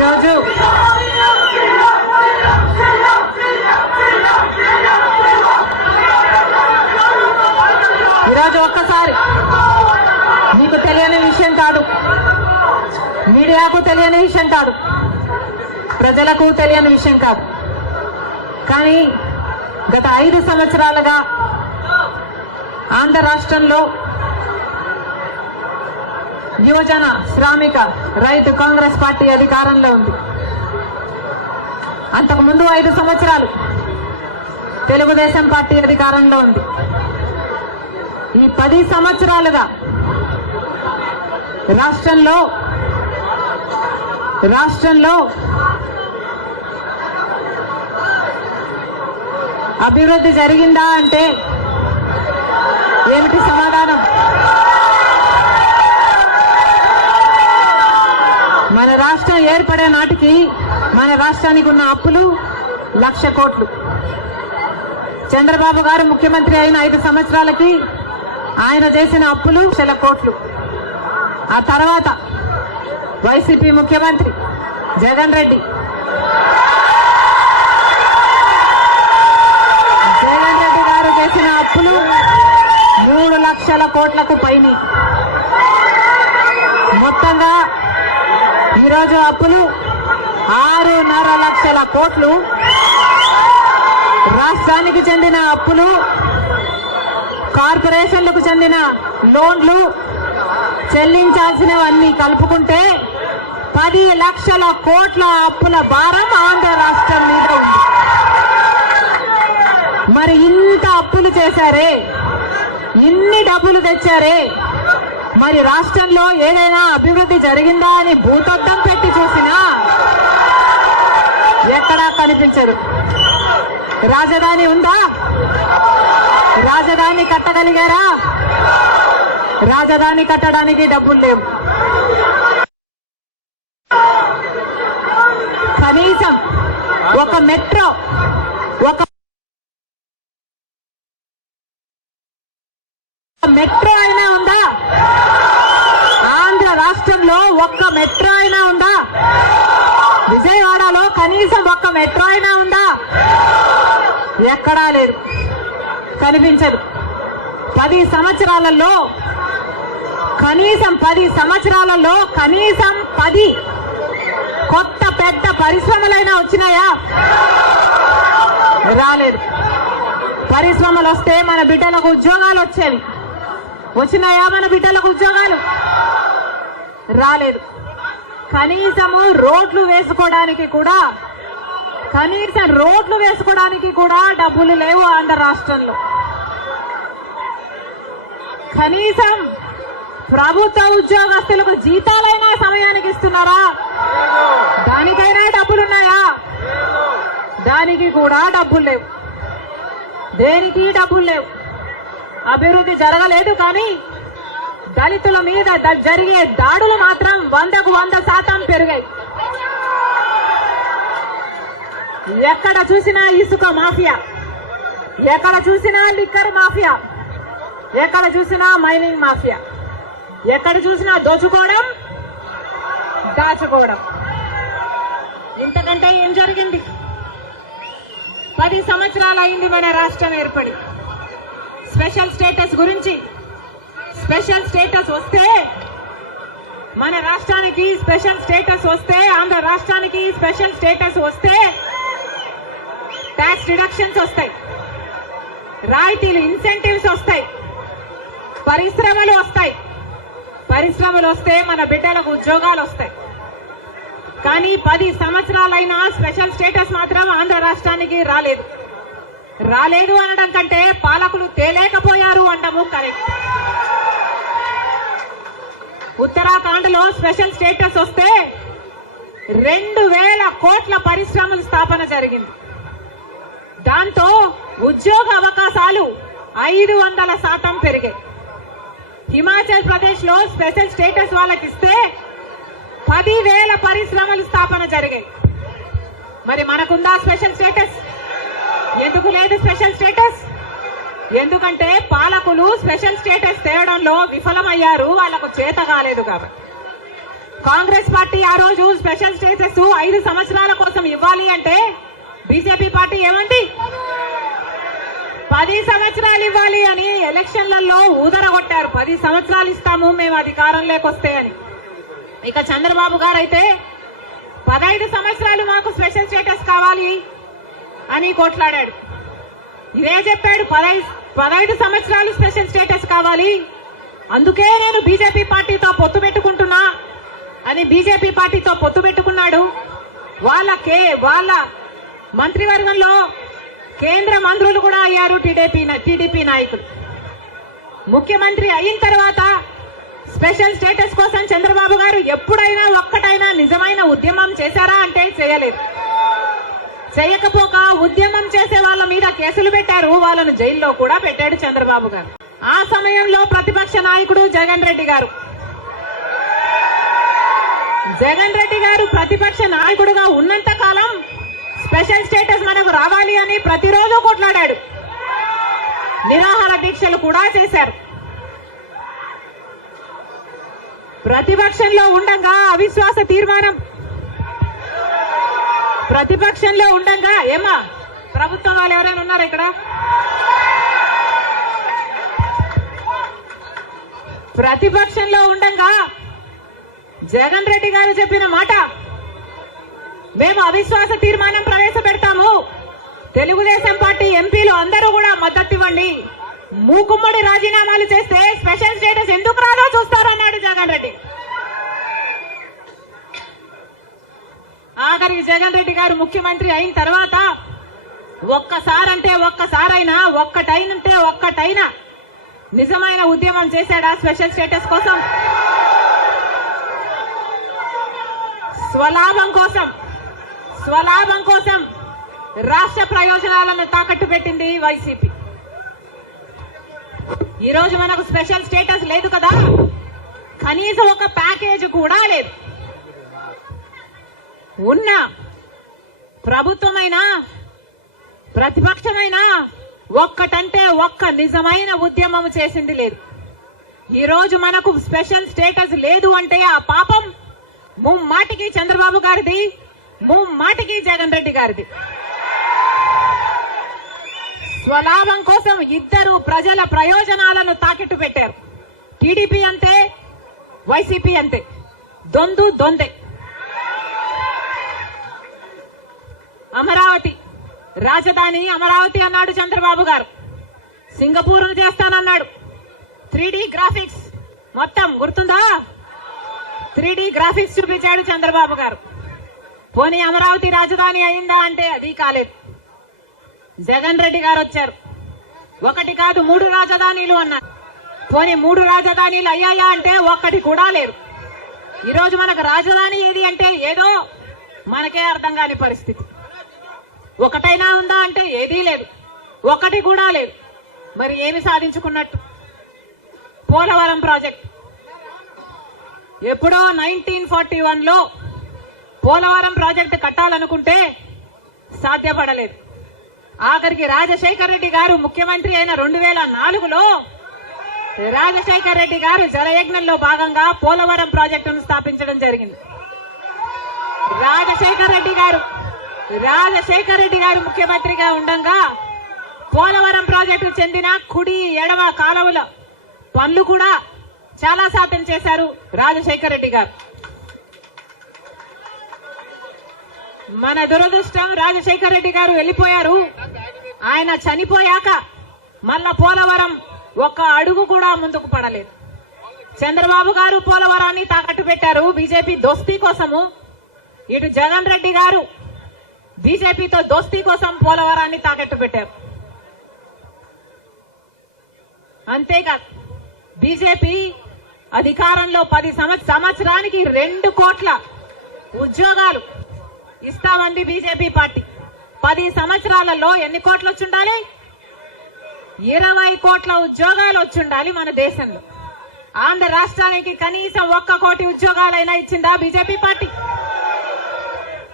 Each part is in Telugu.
ఈరోజు ఒక్కసారి మీకు తెలియని విషయం కాదు, మీడియాకు తెలియని విషయం కాదు, ప్రజలకు తెలియని విషయం కాదు. కానీ గత 5 సంవత్సరాలుగా ఆంధ్ర రాష్ట్రంలో యువజన శ్రామిక రైతు కాంగ్రెస్ పార్టీ అధికారంలో ఉంది. అంతకుముందు 5 సంవత్సరాలు తెలుగుదేశం పార్టీ అధికారంలో ఉంది. ఈ 10 సంవత్సరాలుగా రాష్ట్రంలో అభివృద్ధి జరిగిందా అంటే ఏమిటి సమాధానం? మన రాష్ట్రం ఏర్పడే నాటికి మన రాష్ట్రానికి ఉన్న అప్పులు 1,00,000 కోట్లు. చంద్రబాబు గారు ముఖ్యమంత్రి అయిన 5 సంవత్సరాలకి ఆయన చేసిన అప్పులు 1,00,000 కోట్లు. ఆ తర్వాత వైసీపీ ముఖ్యమంత్రి జగన్ రెడ్డి గారు చేసిన అప్పులు 3,00,000 కోట్లకు పైన. మొత్తంగా ఈరోజు అప్పులు 6.5 లక్షల కోట్లు. రాష్ట్రానికి చెందిన అప్పులు, కార్పొరేషన్లకు చెందిన లోన్లు చెల్లించాల్సినవన్నీ కలుపుకుంటే 10 లక్షల కోట్ల అప్పుల భారం ఆంధ్ర రాష్ట్రం మీద ఉంది. మరి ఇంత అప్పులు చేశారే, ఇన్ని డబ్బులు తెచ్చారే, మరి రాష్ట్రంలో ఏదైనా అభివృద్ధి జరిగిందా అని భూతద్దం పెట్టి చూసినా ఎక్కడా కనిపించదు. రాజధాని ఉందా? రాజధాని కట్టగలిగారా? రాజధాని కట్టడానికి డబ్బులు లేవు. కనీసం ఒక మెట్రో అయినా ఉందా? ఆంధ్ర రాష్ట్రంలో ఒక్క మెట్రో అయినా ఉందా? విజయవాడలో కనీసం ఒక్క మెట్రో అయినా ఉందా? ఎక్కడా లేదు, కనిపించదు. 10 సంవత్సరాలలో కనీసం 10 కొత్త పెద్ద పరిశ్రమలైనా వచ్చినాయా? రాలేదు. పరిశ్రమలు వస్తే మన బిడ్డలకు ఉద్యోగాలు వచ్చేవి. వచ్చినాయా మన బిడ్డలకు ఉద్యోగాలు? రాలేదు. కనీసం రోడ్లు వేసుకోవడానికి కూడా డబ్బులు లేవు ఆంధ్ర రాష్ట్రంలో. కనీసం ప్రభుత్వ ఉద్యోగస్తులకు జీతాలైనా సమయానికి ఇస్తున్నారా? దానికైనా డబ్బులున్నాయా? దానికి కూడా డబ్బులు లేవు. దేనికి డబ్బులు లేవు. అభివృద్ధి జరగలేదు. కానీ దళితుల మీద జరిగే దాడులు మాత్రం 100కు 100% పెరిగాయి. ఎక్కడ చూసినా ఇసుక మాఫియా, ఎక్కడ చూసినా లిక్కర్ మాఫియా, ఎక్కడ చూసినా మైనింగ్ మాఫియా, ఎక్కడ చూసినా దోచుకోవడం, దాచుకోవడం. ఇంతకంటే ఏం జరిగింది? 10 సంవత్సరాలు అయింది మన రాష్ట్రం ఏర్పడి. స్పెషల్ స్టేటస్ గురించి, స్పెషల్ స్టేటస్ వస్తే మన రాష్ట్రానికి స్పెషల్ స్టేటస్ వస్తే, ఆంధ్ర రాష్ట్రానికి స్పెషల్ స్టేటస్ వస్తే ట్యాక్స్ డిడక్షన్స్ వస్తాయి, రాయితీలు, ఇన్సెంటివ్స్ వస్తాయి, పరిశ్రమలు వస్తాయి. పరిశ్రమలు వస్తే మన బిడ్డలకు ఉద్యోగాలు వస్తాయి. కానీ 10 సంవత్సరాలైనా స్పెషల్ స్టేటస్ మాత్రం ఆంధ్ర రాష్ట్రానికి రాలేదు. రాలేదు అనడం కంటే పాలకులు తేలేకపోయారు అనడము కరెక్ట్. ఉత్తరాఖండ్ లో స్పెషల్ స్టేటస్ వస్తే 2,000 కోట్ల పరిశ్రమల స్థాపన జరిగింది. దాంతో ఉద్యోగ అవకాశాలు 500% పెరిగాయి. హిమాచల్ ప్రదేశ్ లో స్పెషల్ స్టేటస్ వాళ్ళకి ఇస్తే 10,000 పరిశ్రమల స్థాపన జరిగాయి. మరి మనకుందా స్పెషల్ స్టేటస్? ఎందుకు లేదు స్పెషల్ స్టేటస్? ఎందుకంటే పాలకులు స్పెషల్ స్టేటస్ తేవడంలో విఫలమయ్యారు, వాళ్లకు చేత కాలేదు కాబట్టి. కాంగ్రెస్ పార్టీ ఆ రోజు స్పెషల్ స్టేటస్ 5 సంవత్సరాల కోసం ఇవ్వాలి అంటే బీజేపీ పార్టీ ఏమంది 10 సంవత్సరాలు ఇవ్వాలి అని ఎలక్షన్లలో ఊదరగొట్టారు. 10 సంవత్సరాలు ఇస్తాము మేము అధికారంలోకి వస్తే అని. ఇక చంద్రబాబు గారు అయితే 15 సంవత్సరాలు మాకు స్పెషల్ స్టేటస్ కావాలి అని కొట్లాడాడు. ఇదే చెప్పాడు 15 సంవత్సరాలు స్పెషల్ స్టేటస్ కావాలి, అందుకే నేను బీజేపీ పార్టీతో పొత్తు పెట్టుకుంటున్నా అని బీజేపీ పార్టీతో పొత్తు పెట్టుకున్నాడు. వాళ్ళ మంత్రివర్గంలో కేంద్ర మంత్రులు కూడా అయ్యారు టీడీపీ నాయకులు. ముఖ్యమంత్రి అయిన తర్వాత స్పెషల్ స్టేటస్ కోసం చంద్రబాబు గారు ఎప్పుడైనా ఒక్కటైనా నిజమైన ఉద్యమం చేశారా అంటే చేయలేదు. చేయకపోక ఉద్యమం చేసే వాళ్ళ మీద కేసులు పెట్టారు, వాళ్ళను జైల్లో కూడా పెట్టాడు చంద్రబాబు గారు. ఆ సమయంలో ప్రతిపక్ష నాయకుడు జగన్ రెడ్డి గారు ప్రతిపక్ష నాయకుడుగా ఉన్నంత కాలం స్పెషల్ స్టేటస్ మనకు రావాలి అని ప్రతిరోజు కొట్లాడాడు. నిరాహార దీక్షలు కూడా చేశారు. ప్రతిపక్షంలో ఉండగా అవిశ్వాస తీర్మానం ఏమా ప్రభుత్వం వాళ్ళు ఎవరైనా ఉన్నారు ఇక్కడ? ప్రతిపక్షంలో ఉండగా జగన్ రెడ్డి గారు చెప్పిన మాట, మేము అవిశ్వాస తీర్మానం ప్రవేశపెడతాము, తెలుగుదేశం పార్టీ ఎంపీలు అందరూ కూడా మద్దతు ఇవ్వండి, మూకుమ్మడి రాజీనామాలు చేస్తే స్పెషల్ స్టేటస్ ఎందుకు రాదో చూస్తారన్నాడు జగన్ రెడ్డి. ఆఖరికి జగన్ రెడ్డి గారు ముఖ్యమంత్రి అయిన తర్వాత ఒక్కటైనా నిజమైన ఉద్యమం చేశాడా స్పెషల్ స్టేటస్ కోసం? స్వలాభం కోసం రాష్ట్ర ప్రయోజనాలను తాకట్టు పెట్టింది వైసీపీ. ఈ రోజు మనకు స్పెషల్ స్టేటస్ లేదు కదా, కనీసం ఒక ప్యాకేజ్ కూడా లేదు. ఉన్న ప్రభుత్వమైనా ప్రతిపక్షమైనా ఒక్కటంటే ఒక్క నిజమైన ఉద్యమం చేసింది లేదు. ఈ రోజు మనకు స్పెషల్ స్టేటస్ లేదు అంటే ఆ పాపం ముమ్మాటికి చంద్రబాబు గారిది, ముమ్మాటికి జగన్ రెడ్డి గారిది. స్వలాభం కోసం ఇద్దరు ప్రజల ప్రయోజనాలను తాకట్టు పెట్టారు. టీడీపీ అంతే, వైసీపీ అంతే, దొందే. అమరావతి రాజధాని అమరావతి అన్నాడు చంద్రబాబు గారు, సింగపూర్ చేస్తానన్నాడు. 3D గ్రాఫిక్స్ మొత్తం గుర్తుందా? 3D గ్రాఫిక్స్ చూపించాడు చంద్రబాబు గారు. పోనీ అమరావతి రాజధాని అయిందా అంటే అది కాలేదు. జగన్ రెడ్డి గారు వచ్చారు, 1 కాదు 3 రాజధానిలు అన్నారు. పోనీ 3 రాజధానిలు అయ్యాయా అంటే ఒక్కటి కూడా లేదు. ఈరోజు మనకు రాజధాని ఏది అంటే ఏదో మనకే అర్థం కాని పరిస్థితి. ఒకటైనా ఉందా అంటే ఏదీ లేదు, ఒకటి కూడా లేదు. మరి ఏమి సాధించుకున్నట్టు? పోలవరం ప్రాజెక్ట్ ఎప్పుడో 1941లో పోలవరం ప్రాజెక్టు కట్టాలనుకుంటే సాధ్యపడలేదు. ఆఖరికి రాజశేఖర్ రెడ్డి గారు ముఖ్యమంత్రి అయిన 2004లో రాజశేఖర్ రెడ్డి గారు జలయజ్ఞంలో భాగంగా పోలవరం ప్రాజెక్టును స్థాపించడం జరిగింది. రాజశేఖర్ రెడ్డి గారు ముఖ్యమంత్రిగా ఉండగా పోలవరం ప్రాజెక్టు చెందిన కుడి ఎడమ కాలువల పనులు కూడా చాలా శాతం చేశారు రాజశేఖర్ రెడ్డి గారు. మన దురదృష్టం రాజశేఖర్ రెడ్డి గారు వెళ్లిపోయారు. ఆయన చనిపోయాక మళ్ళా పోలవరం ఒక్క అడుగు కూడా ముందుకు పడలేదు. చంద్రబాబు గారు పోలవరాన్ని తాకట్టు పెట్టారు బీజేపీ దోస్తీ కోసము. ఇటు జగన్ రెడ్డి గారు బీజేపీతో దోస్తీ కోసం పోలవరాన్ని తాకట్టు పెట్టారు. అంతేకాదు బీజేపీ అధికారంలో 10 సంవత్సరానికి 2 కోట్ల ఉద్యోగాలు ఇస్తామంది బీజేపీ పార్టీ. 10 సంవత్సరాలలో ఎన్ని కోట్లు వచ్చుండాలి? 20 కోట్ల ఉద్యోగాలు వచ్చుండాలి మన దేశంలో. ఆంధ్ర రాష్ట్రానికి కనీసం 1 కోటి ఉద్యోగాలైనా ఇచ్చిందా బీజేపీ పార్టీ?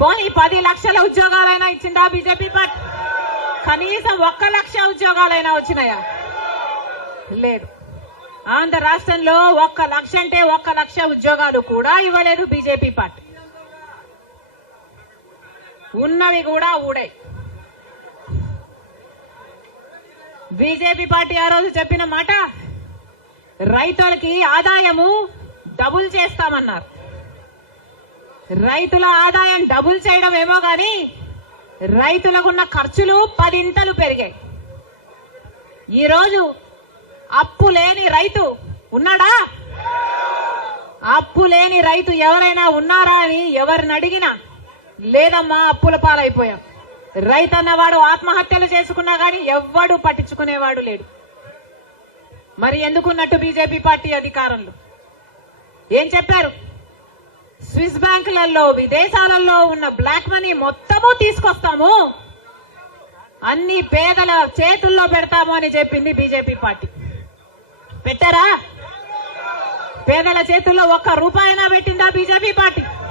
పోనీ 10 లక్షల ఉద్యోగాలైనా ఇచ్చిందా బీజేపీ పార్టీ? కనీసం 1 లక్ష ఉద్యోగాలైనా వచ్చినాయా? లేదు. ఆంధ్ర రాష్ట్రంలో 1 లక్ష అంటే 1 లక్ష ఉద్యోగాలు కూడా ఇవ్వలేదు బీజేపీ పార్టీ. ఉన్నవి కూడా ఊడాయి. బీజేపీ పార్టీ ఆ రోజు చెప్పిన మాట, రైతులకి ఆదాయము డబుల్ చేస్తామన్నారు. రైతుల ఆదాయం డబుల్ చేయడం ఏమో గాని రైతులకున్న ఖర్చులు 10 ఇంతలు పెరిగాయి. ఈరోజు అప్పు లేని రైతు ఉన్నాడా? అప్పు లేని రైతు ఎవరైనా ఉన్నారా అని ఎవరిని అడిగినా లేదమ్మా, అప్పుల పాలైపోయాం. రైతు అన్నవాడు ఆత్మహత్యలు చేసుకున్నా గాని ఎవ్వడు పట్టించుకునేవాడు లేడు. మరి ఎందుకున్నట్టు బీజేపీ పార్టీ అధికారంలో ఏం చెప్పారు? స్విస్ బ్యాంకులలో విదేశాలలో ఉన్న బ్లాక్ మనీ మొత్తము తీసుకొస్తాము, అన్ని పేదల చేతుల్లో పెడతాము అని చెప్పింది బీజేపీ పార్టీ. పెట్టారా? పేదల చేతుల్లో 1 రూపాయినా పెట్టిందా బీజేపీ పార్టీ?